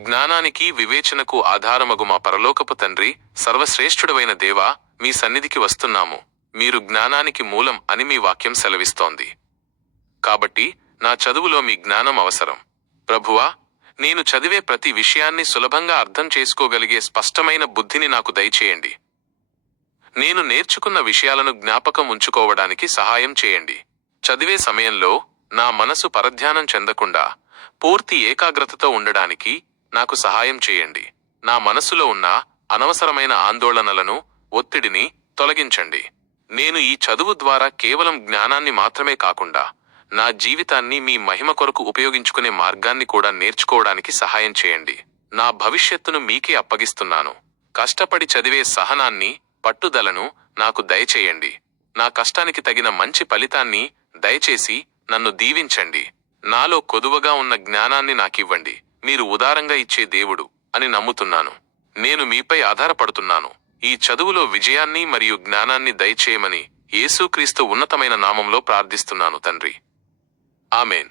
జ్ఞానానికి వివేచనకు ఆధారమగు మా పరలోకపు తండ్రి, సర్వశ్రేష్ఠుడవైన దేవా, మీ సన్నిధికి వస్తున్నాము. మీరు జ్ఞానానికి మూలం అని మీ వాక్యం సెలవిస్తోంది. కాబట్టి నా చదువులో మీ జ్ఞానం అవసరం. ప్రభువా, నేను చదివే ప్రతి విషయాన్ని సులభంగా అర్థం చేసుకోగలిగే స్పష్టమైన బుద్ధిని నాకు దయచేయండి. నేను నేర్చుకున్న విషయాలను జ్ఞాపకం ఉంచుకోవడానికి సహాయం చేయండి. చదివే సమయంలో నా మనసు పరధ్యానం చెందకుండా పూర్తి ఏకాగ్రతతో ఉండడానికి నాకు సహాయం చేయండి. నా మనసులో ఉన్న అనవసరమైన ఆందోళనలను, ఒత్తిడిని తొలగించండి. నేను ఈ చదువు ద్వారా కేవలం జ్ఞానాన్ని మాత్రమే కాకుండా నా జీవితాన్ని మీ మహిమ కొరకు ఉపయోగించుకునే మార్గాన్ని కూడా నేర్చుకోవడానికి సహాయం చేయండి. నా భవిష్యత్తును మీకే అప్పగిస్తున్నాను. కష్టపడి చదివే సహనాన్ని, పట్టుదలను నాకు దయచేయండి. నా కష్టానికి తగిన మంచి ఫలితాన్ని దయచేసి నన్ను దీవించండి. నాలో కొదువగా ఉన్న జ్ఞానాన్ని నాకివ్వండి. మీరు ఉదారంగా ఇచ్చే దేవుడు అని నమ్ముతున్నాను. నేను మీపై ఆధారపడుతున్నాను. ఈ చదువులో విజయాన్ని మరియు జ్ఞానాన్ని దయచేయమని యేసుక్రీస్తు ఉన్నతమైన నామంలో ప్రార్థిస్తున్నాను తండ్రి. ఆమెన్.